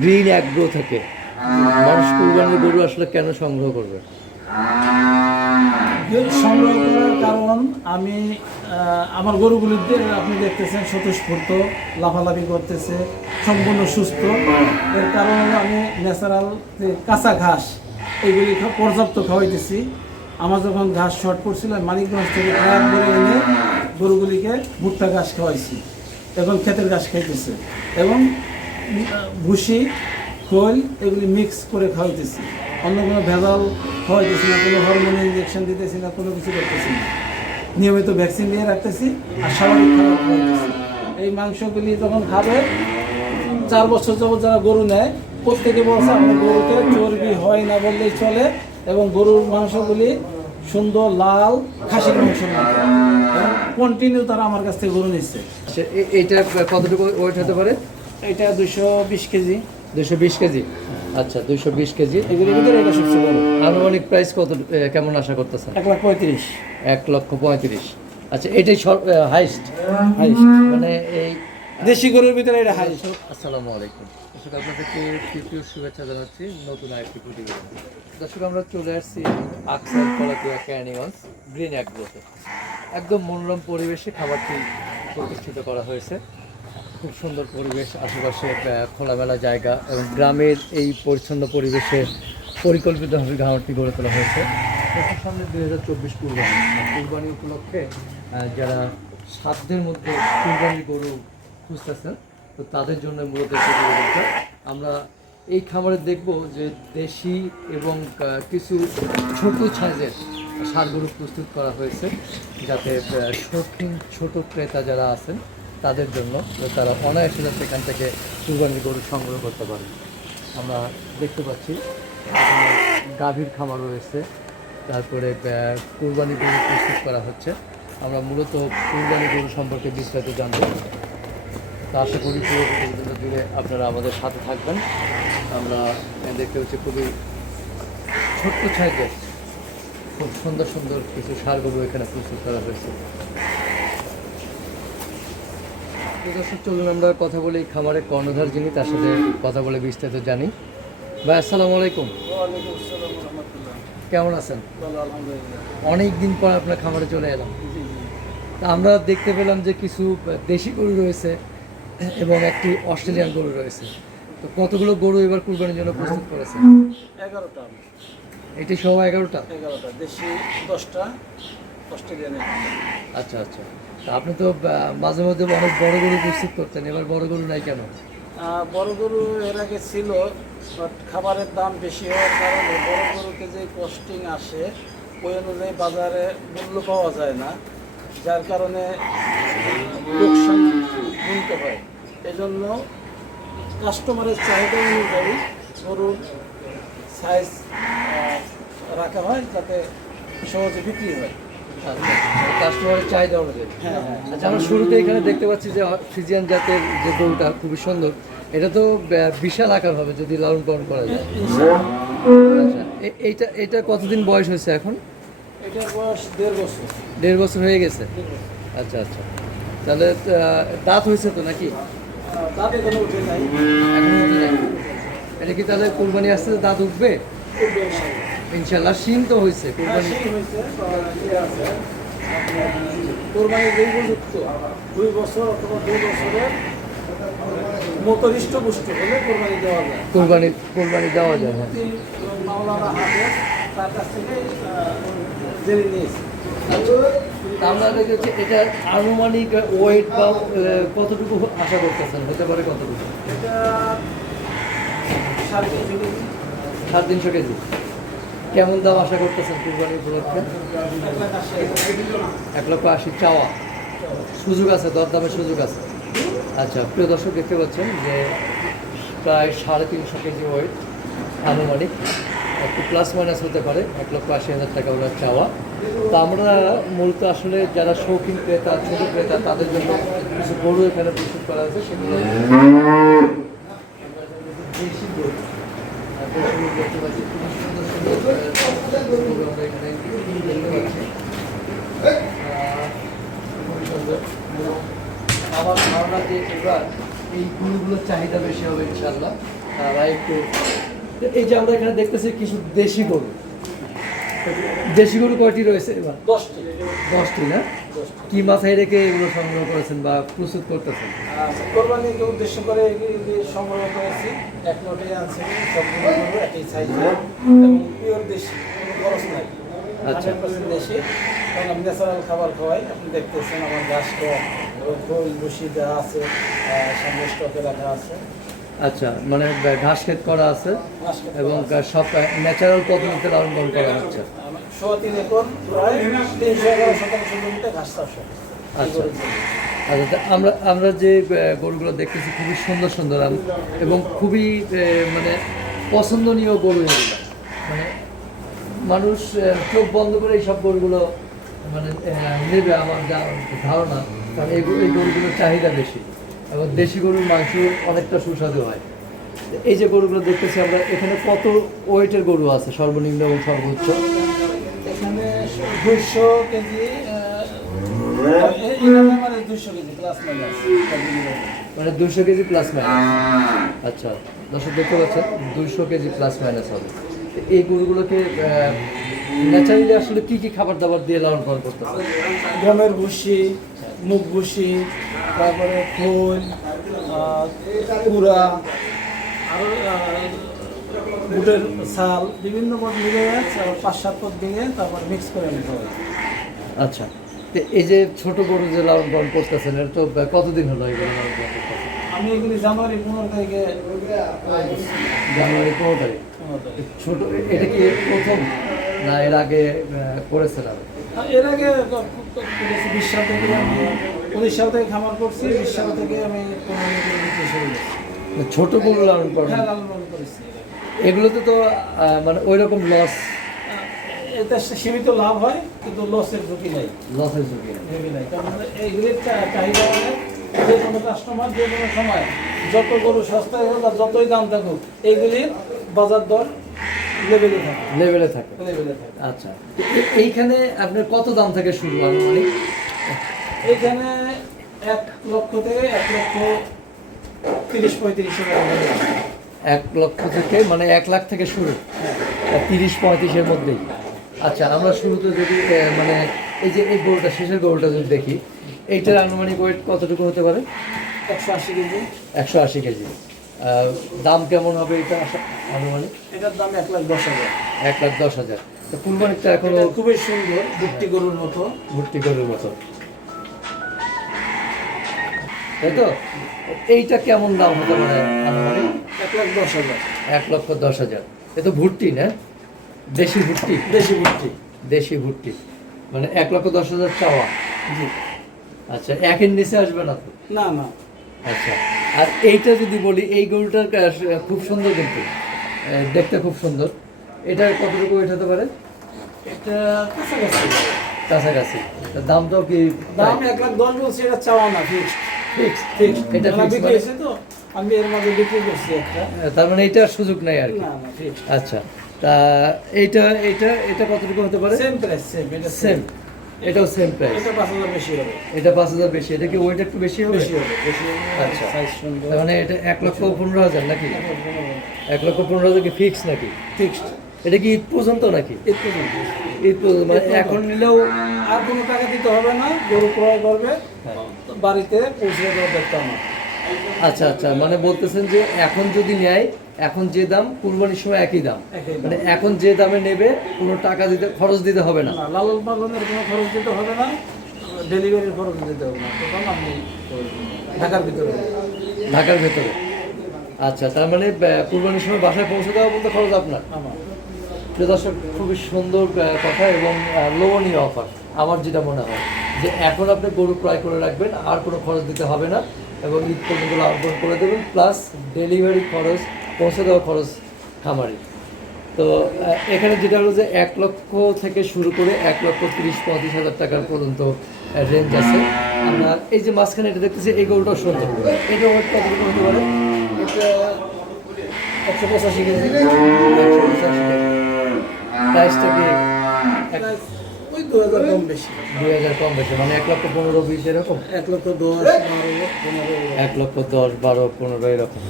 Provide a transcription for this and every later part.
Green agro থেকে মানুষ কুরবানির গরু আসলে কেন সংগ্রহ করবে? সংগ্রহ করার কারণ আমি আমার গরুগুলিতে আপনি দেখতেছেন স্বতঃস্ফূর্ত লাফালাফি করতেছে, সম্পূর্ণ সুস্থ। এর কারণ হলো আমি ন্যাচারাল যে কাঁচা ঘাস এইগুলি পর্যাপ্ত খাওয়াইতেছি। আমার যখন ঘাস শর্ট পড়ছিল মানিকগঞ্জ থেকে ট্রাক করে এনে গরুগুলিকে ভুট্টা ঘাস খাওয়াইছি, এখন ক্ষেতের ঘাস খাইতেছে এবং ভুসি খোল এগুলি মিক্স করে খাওয়াইতেছি। অন্য কোনো ভেজাল খাওয়াইতেছি না, কোনো হরমোন ইঞ্জেকশন দিতেছি না, কোনো কিছু করতেছি না। নিয়মিত ভ্যাকসিন দিয়ে রাখতেছি আর স্বাভাবিক খাবার খাওয়াইতেছি। এই মাংসগুলি যখন খাবে 4 বছর যাবত যারা গরু নেয় প্রত্যেকে বলছে আমার গরুতে চর্বি হয় না বললেই চলে এবং গরুর মাংসগুলি সুন্দর লাল খাসির মাংসের মতো কন্টিনিউ তারা আমার কাছ থেকে গরু নিচ্ছে। এইটা কতটুকু ওয়েট হতে পারে? এটা 220 কেজি। 220 কেজি। আচ্ছা, 220 কেজি। এগুলির ভিতরে এটা সবচেয়ে বড়। আনুমানিক প্রাইস কত কেমন আশা করতেছেন? 1,35,000। 1,35,000। আচ্ছা, এটাই হাইস্ট? মানে এই দেশি গরুর ভিতরে এটা হাইস্ট। আসসালামু আলাইকুম দর্শক, আপনাদেরকে তৃতীয় শুভেচ্ছা জানাচ্ছি নতুন আরেকটি প্রতিবেদন। দর্শক, আমরা চলে আসছি আকসার কলাকুয়া ক্যানিগঞ্জ গ্রিন অ্যাগ্রোতে। একদম মনোরম পরিবেশে খাবারটি প্রতিষ্ঠিত করা হয়েছে। খুব সুন্দর পরিবেশ, আশেপাশে খোলামেলা জায়গা এবং গ্রামের এই পরিচ্ছন্ন পরিবেশে পরিকল্পিতভাবে খামারটি গড়ে তোলা হয়েছে। প্রথম সামনে 2024 কুরবানি উপলক্ষে যারা সাধ্যের মধ্যে কুরবানি গরু খুঁজতেছেন, তো তাদের জন্য মূলত প্রতিবেদনটা। আমরা এই খামারে দেখব যে দেশি এবং কিছু ছোট সাইজের ষাঁড় গরু প্রস্তুত করা হয়েছে, যাতে শৌখিন ছোট ক্রেতা যারা আছেন তাদের জন্য তারা অনায়াসে যাতে এখান থেকে কুরবানি গরু সংগ্রহ করতে পারে। আমরা দেখতে পাচ্ছি গাভীর খামার রয়েছে, তারপরে কুরবানি গরু প্রস্তুত করা হচ্ছে। আমরা মূলত কুরবানি গরু সম্পর্কে বিস্তারিত জানব। তা আশা করি পুরো প্রতিবেদনটা জুড়ে আপনারা আমাদের সাথে থাকবেন। আমরা দেখতে পাচ্ছি খুবই ছোট্ট সাইজের খুব সুন্দর সুন্দর কিছু ষাঁড় গরু এখানে প্রস্তুত করা হয়েছে। দর্শক, চলুন আমরা কথা বলি খামারের কর্ণধার যিনি, তার সাথে কথা বলে বিস্তারিত জানি। ভাই, আসসালামু আলাইকুম। কেমন আছেন? অনেক দিন পর আপনার খামারে চলে এলাম। তা আমরা দেখতে পেলাম যে কিছু দেশি গরু রয়েছে এবং একটি অস্ট্রেলিয়ান গরু রয়েছে। তো কতগুলো গরু এবার কুরবানির জন্য প্রস্তুত করেছেন? 11টা। এটি সহ 11টা? 11টা দেশি, 10টা অস্ট্রেলিয়ান। আচ্ছা আচ্ছা। তা আপনি তো মাঝে মধ্যে অনেক বড় গরু প্রস্তুত করতেন, এবার বড় গরু নাই কেন? বড় গরু এর আগে ছিল, বাট খাবারের দাম বেশি হওয়ার কারণে বড় গরুতে যে কস্টিং আসে ওই অনুযায়ী বাজারে মূল্য পাওয়া যায় না, যার কারণে লোকসান গুনতে হয়। এজন্য কাস্টমারের চাহিদা অনুযায়ী গরুর সাইজ রাখা হয় যাতে সহজে বিক্রি হয়। আচ্ছা, কাস্টমারের চাহিদা অনুযায়ী। হ্যাঁ হ্যাঁ। আচ্ছা, আমরা শুরুতে এখানে দেখতে পাচ্ছি যে ফ্রিজিয়ান জাতের যে গরুটা খুবই সুন্দর, এটা তো বিশাল আকার হবে যদি লালন পালন করা যায়। আচ্ছা, এইটা এটা কতদিন বয়স হয়েছে এখন? এটার বয়স 1.5 বছর। 1.5 বছর হয়ে গেছে। আচ্ছা আচ্ছা, তাহলে দাঁত হয়েছে তো নাকি? দাঁত এখনো উঠে নাই। এখন উঠে নাই। এটা কি তাহলে কুরবানি আসতে দাঁত উঠবে ইনশাল্লাহ? শিং তো হয়েছে কুরবানি। কোরবানি উপযুক্ত 2 বছর অথবা 2 বছরের মতো হৃষ্টপুষ্ট হলে কোরবানি দেওয়া যায়। কোরবানি দেওয়া যায়। হ্যাঁ, মাওলানা হাফেজ তার কাছ থেকে জেনে নিয়েছি। তা আমরা দেখেছি এটা আনুমানিক ওয়েট বা কতটুকু আশা করতেছেন হতে পারে? কতটুকু? এটা 350 কেজি। 350 কেজি। কেমন দাম আশা করতেছেন কুরবানি উপলক্ষে? 1,80,000 চাওয়া। সুযোগ আছে, দরদামের সুযোগ আছে। আচ্ছা, প্রিয় দর্শক, দেখতে পাচ্ছেন যে প্রায় 350 কেজি ওয়েট আনুমানিক, একটু প্লাস মাইনাস হতে পারে। 1,80,000 টাকা ওনার চাওয়া। তা আমরা মূলত আসলে যারা শৌখিন ক্রেতা, ছোটো ক্রেতা, তাদের জন্য কিছু গরু এখানে প্রস্তুত করা হয়েছে। সেগুলো দেশি গরু দেখতে পাচ্ছি, খুব সুন্দর সুন্দর গরু আমরা এখানে দেখতে পাচ্ছি। খুবই সুন্দর। আমার ধারণা যে এবার এই গরুগুলোর চাহিদা বেশি হবে ইনশাল্লাহ। ভাই একটু এই যে আমরা এখানে দেখতেছি কিছু দেশি গরু, দেশি গরু কয়টি রয়েছে এবার? 10টি। 10টি না? কি মাথায় রেখে এগুলো সংগ্রহ করেছেন বা প্রস্তুত করতেছেন? কোরবানিকে উদ্দেশ্য করে এগুলি সংগ্রহ করেছি। এক লটে আছে সবগুলো গরু একই সাইজে এবং পিওর দেশি, কোনো খরচ নাই। আচ্ছা। 100% দেশি, কারণ আমি ন্যাচারাল খাবার খাওয়াই। আপনি দেখতেছেন আমার গাছটা খোল বসি দেওয়া আছে, সামনে স্টকে রাখা আছে। আচ্ছা, মানে ঘাস ক্ষেত করা আছে ঘাস ক্ষেত এবং করা আছে। সব ন্যাচারাল পদ্ধতিতে লালন পালন করা হচ্ছে। আমার 3.5 একর প্রায় 311 শতাংশ জমিতে ঘাস চাষ হয়। আচ্ছা। আচ্ছা, তা আমরা যে গরুগুলো দেখতেছি খুবই সুন্দর সুন্দর এবং খুবই মানে পছন্দনীয় গরু এগুলো। মানে মানুষ চোখ বন্ধ করে এইসব গরুগুলো মানে নেবে আমার যা ধারণা, কারণ এই গরুগুলোর চাহিদা বেশি এবং দেশি গরুর মাংস অনেকটা সুস্বাদু হয়। এই যে গরুগুলো দেখতেছি আমরা, এখানে কত ওয়েটের গরু আছে সর্বনিম্ন এবং সর্বোচ্চ? এখানে 200 কেজি, এখানে মানে 200 কেজি প্লাস মাইনাস। মানে 200 কেজি প্লাস মাইনাস। আচ্ছা, দর্শক দেখতে পাচ্ছেন 200 কেজি প্লাস মাইনাস হবে। তো এই গরুগুলোকে ন্যাচারালি আসলে কি কি খাবার দাবার দিয়ে লালন পালন করতে হবে? গমের ভুসি, মুগ ভুসি, তারপরে খোল, কুড়া, আরও বুটের ছাল, বিভিন্ন পদ মিলে 5-7 পদ দিয়ে তারপর মিক্স করে নিতে হবে। আচ্ছা, তো এই যে ছোট গরু যে লালন পালন করতেছেন, এটা তো কতদিন হলো এগুলো লালন পালন করতেছেন? আমি এগুলি জানুয়ারি 15 তারিখে জানুয়ারি 15 তারিখ। ছোট, এটা কি প্রথম না এর আগে করেছেন আর? এর আগে 20 সাল থেকে আমি 19 সাল থেকে খামার করছি, 20 সাল থেকে আমি 15 শুরু করেছি। ছোট গরু লালন পালন, হ্যাঁ, লালন পালন করেছি। এগুলোতে তো মানে ওই রকম লস, এতে সীমিত লাভ হয় কিন্তু লসের ঝুঁকি নাই। লসের ঝুঁকি নেই। ঝুঁকি নাই, কারণ এইগুলির চাহিদা অনেক। যে কোনো কাস্টমার যে কোনো সময় যত গরু সস্তায় হোক আর যতই দাম থাকুক, এইগুলির বাজার দর লেভেলে থাকে। লেভেলে থাকে। লেভেলে থাকে। আচ্ছা, তো এইখানে আপনার কত দাম থেকে শুরু আনুমানিক? এইখানে 1 লক্ষ থেকে 1,30,000-35,000 টাকা। 1 লক্ষ থেকে মানে 1 লাখ থেকে শুরু, 30-35-এর মধ্যেই। আচ্ছা, আমরা শুরুতে যদি মানে এই যে এই গরুটা, শেষের গরুটা যদি দেখি, এইটার আনুমানিক ওয়েট কতটুকু হতে পারে? 180 কেজি। 180 কেজি। দাম কেমন হবে এটা আনুমানিক? এটার দাম 1,10,000। 1,10,000। তো কুরবানিটা এখনো এটা খুবই সুন্দর, ভুট্টি গরুর মতো। ভর্তি গরুর মতো, তাই তো? এইটা কেমন দাম হতে পারে আনুমানিক? 1,10,000। 1,10,000। এ তো ভুট্টি না? দেশি ভুট্টি। দেশি ভুট্টি। দেশি ভুট্টি মানে 1,10,000 চাওয়া। জি। আচ্ছা, একের নিচে আসবে না তো? না না, আচ্ছা, আর এইটা যদি বলি, এই গরুটার খুব সুন্দর কিন্তু, দেখতে খুব সুন্দর। এটা কতটুকু ওয়েট হতে পারে? এটা কাছাকাছি। কাছাকাছি। দামটাও কি দাম 1,10,000 বলছি, এটা চাওয়া না, ফিক্সড। ফিক্সড? ফিক্সড। এটা এটা fixed বিক্রি মানে? হয়েছে তো, আমি এর মাঝে বিক্রি করছি একটা। তার মানে এইটার সুযোগ নাই আর কি? না না, ফিক্সড। আচ্ছা, তা এইটা এইটা এটা কতটুকু হতে পারে? Same price, same. এটা সেম, এটাও সেম প্রাইস। এটা 5,000 বেশি হবে। এটা 5,000 বেশি। এটা কি ওয়েট একটু বেশি হবে? বেশি হবে, বেশি হবে। আচ্ছা। সাইজ সুন্দর। তার মানে এটা 1,15,000 নাকি? 1,15,000 কি ফিক্স নাকি? ফিক্সড। এটা কি ঈদ পর্যন্ত নাকি? এই পর্যন্ত। ঈদ পর্যন্ত মানে ঈদ পর্যন্ত। এখন নিলেও? আর কোনো টাকা দিতে হবে না, গরু ক্রয় করবে, হ্যাঁ। বাড়িতে পৌঁছে দেওয়ার দায়িত্ব আমার। আচ্ছা আচ্ছা, মানে বলতেছেন যে এখন যদি নেয়, এখন যে দাম কুরবানির সময় একই দাম, একই দাম। মানে এখন যে দামে নেবে কোনো টাকা দিতে, খরচ দিতে হবে না? না, লালন পালনের কোনো খরচ দিতে হবে না, ডেলিভারির খরচ দিতে হবে না, তখন আপনি ঢাকার ভিতরে। ঢাকার ভেতরে? আচ্ছা, তার মানে কুরবানির সময় বাসায় পৌঁছে দেওয়া বলতে খরচ আপনার? আমার প্রিয় দর্শক, খুবই সুন্দর কথা এবং লোভনীয় অফার। আমার যেটা মনে হয় যে এখন আপনি গরু ক্রয় করে রাখবেন, আর কোনো খরচ দিতে হবে না এবং ঈদ পর্যন্ত লাভবান করে দেবেন, প্লাস ডেলিভারি খরচ, পৌঁছে দেওয়া খরচ খামারি। তো এখানে যেটা হলো যে 1 লক্ষ থেকে শুরু করে 1,30,000-35,000 টাকার পর্যন্ত রেঞ্জ আছে। আমরা এই যে মাঝখানে এটা দেখতেছি, এই গরুটাও সুন্দর। এটা ওয়েট কতটুকু হতে পারে? এটা 185 কেজি। 185 কেজি। প্রাইসটা কি ওই 2,000 কম বেশি। 2,000 কম বেশি, মানে 1,15,000-20 এরকম? 1,10,000, 12,000, 15,000। 1,10,000, 12,000, 15,000 এরকম।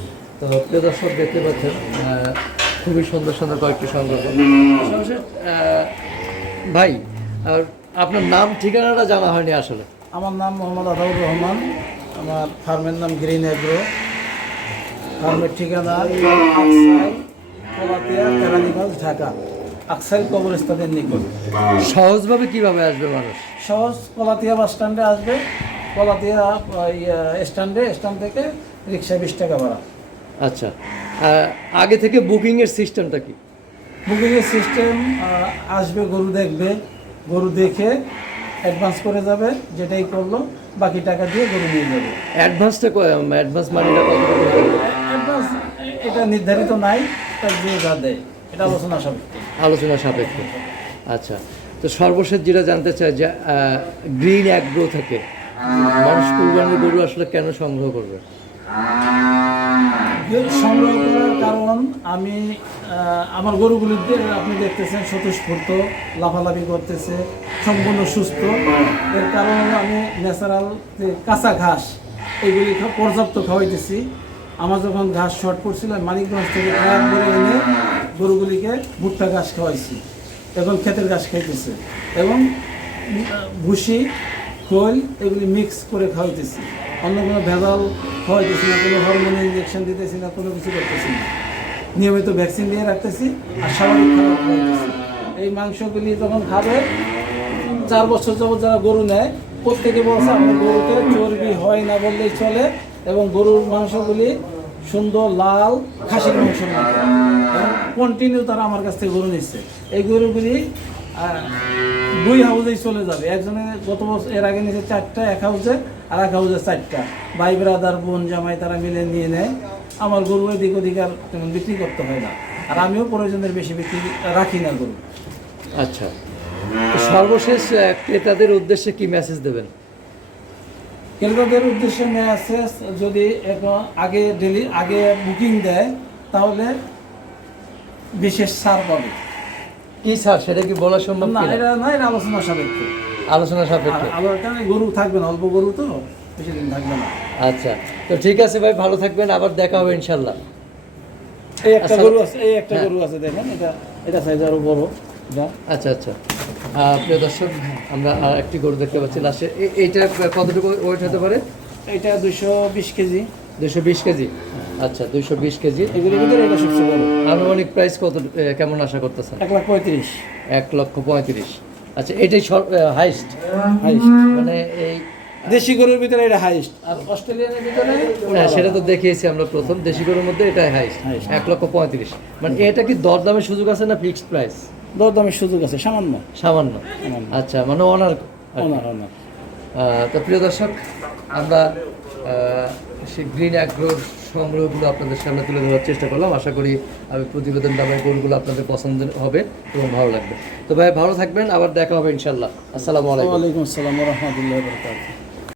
তো প্রিয় দর্শক দেখতে পাচ্ছেন খুবই সুন্দর সুন্দর কয়েকটি সংগ্রহ। সর্বশেষ ভাই আর আপনার নাম ঠিকানাটা জানা হয়নি আসলে। আমার নাম মোহাম্মদ আতাউর রহমান, আমার ফার্মের নাম গ্রিন এগ্রো, ফার্মের ঠিকানা আকসাই কলাতিয়া কেরানীগঞ্জ ঢাকা, আকসাই কবরস্থানের নিকট। সহজভাবে কিভাবে আসবে মানুষ? সহজ, কলাতিয়া বাস স্ট্যান্ডে আসবে, কলাতিয়া স্ট্যান্ড থেকে রিক্সা 20 টাকা ভাড়া। আচ্ছা, আগে থেকে বুকিংয়ের সিস্টেমটা কি? বুকিংয়ের সিস্টেম, আসবে, গরু দেখবে, গরু দেখে অ্যাডভান্স করে যাবে, যেটাই করলো বাকি টাকা দিয়ে গরু নিয়ে যাবে। অ্যাডভান্স মানিটা কত টাকা হবে? অ্যাডভান্স এটা নির্ধারিত নাই, তার যে যা দেয় এটা আলোচনা সাপেক্ষে। আলোচনা সাপেক্ষে। আচ্ছা, তো সর্বশেষ যেটা জানতে চাই যে গ্রিন অ্যাগ্রো থেকে মানুষ কুরবানির গরু আসলে কেন সংগ্রহ করবে? সংগ্রহ করার কারণ, আমি আমার গরুগুলিতে আপনি দেখতেছেন স্বতঃস্ফূর্ত, লাফালাফি করতেছে, সম্পূর্ণ সুস্থ। এর কারণ হলো আমি ন্যাচারাল যে কাঁচা ঘাস এইগুলি পর্যাপ্ত খাওয়াইতেছি। আমার যখন ঘাস শর্ট পড়ছিল, মানিকগঞ্জ থেকে ট্রাক করে এনে গরুগুলিকে ভুট্টা ঘাস খাওয়াইছি, এখন ক্ষেতের ঘাস খাইতেছে, এবং ভুসি, খোল এগুলি মিক্স করে খাওয়াইতেছি। অন্য কোনো ভেজাল খাওয়াইতেছি না, কোনো হরমোন ইঞ্জেকশন দিতেছি না, কোনো কিছু করতেছি না। নিয়মিত ভ্যাকসিন দিয়ে রাখতেছি আর স্বাভাবিক খাবার খাওয়াইতেছি। এই মাংসগুলি যখন খাবে, 4 বছর যাবত যারা গরু নেয় প্রত্যেকে বলছে আপনার গরুতে চর্বি হয় না বললেই চলে, এবং গরুর মাংসগুলি সুন্দর লাল খাসির মাংসের মতো, কন্টিনিউ তারা আমার কাছ থেকে গরু নিচ্ছে। এই গরুগুলি 2 হাউজেই চলে যাবে। একজনে গত বছর এর আগে নিয়েছে 4টা এক হাউজে, আর এক হাউজে 4টা। ভাই ব্রাদার, বোন জামাই তারা মিলে নিয়ে নেয়। আমার গরু এদিক ওদিক আর তেমন বিক্রি করতে হয় না, আর আমিও প্রয়োজনের বেশি বিক্রি রাখি না গরু। আচ্ছা, তো সর্বশেষ ক্রেতাদের উদ্দেশ্যে কি মেসেজ দেবেন? ক্রেতাদের উদ্দেশ্যে মেসেজ, যদি আগে বুকিং দেয় তাহলে বিশেষ ছাড় পাবে। কি স্যার, সেটা কি বলা সম্ভব না, কিনা? এটা না, এটা আলোচনা সাপেক্ষে। আলোচনা সাপেক্ষে। আবার এখানে গরু থাকবে না, অল্প গরু তো, বেশি দিন থাকবে না। আচ্ছা, তো ঠিক আছে ভাই, ভালো থাকবেন, আবার দেখা হবে ইনশাল্লাহ। এই একটা আচ্ছা। গরু আছে, হ্যাঁ। গরু আছে, দেখেন, এটা সাইজ আরো বড়। আচ্ছা আচ্ছা, প্রিয় দর্শক, আমরা আর একটি গরু দেখতে পাচ্ছি লাস্টে। এইটা কতটুকু ওয়েট হতে পারে? এটা 220 কেজি। 220 কেজি। আচ্ছা, 220 কেজি। এগুলোর ভিতরে এটা সবচেয়ে বড়। আনুমানিক প্রাইস কত, কেমন আশা করতেছেন? 1,35,000। 1,35,000। আচ্ছা, এটাই হাইস্ট? মানে এই দেশি গরুর ভিতরে এটা হাইস্ট, আর অস্ট্রেলিয়ানের ভিতরে হ্যাঁ, সেটা তো দেখিয়েছি আমরা প্রথম। দেশি গরুর মধ্যে এটাই হাইস্ট, 1,35,000। মানে এটা কি দরদামের সুযোগ আছে না ফিক্সড প্রাইস? দরদামের সুযোগ আছে, সামান্য। সামান্য। আচ্ছা, মানে অনার। তো প্রিয় দর্শক, আমরা সেই গ্রিন অ্যাগ্রোর সংগ্রহগুলো আপনাদের সামনে তুলে ধরার চেষ্টা করলাম। আশা করি আমি প্রতিবেদন দামের গরুগুলো আপনাদের পছন্দ হবে এবং ভালো লাগবে। তো ভাই, ভালো থাকবেন, আবার দেখা হবে ইনশাল্লাহ। আসসালামু আলাইকুম। ওয়ালাইকুম আসসালাম ওয়া রাহমাতুল্লাহি ওয়া বারাকাতুহু।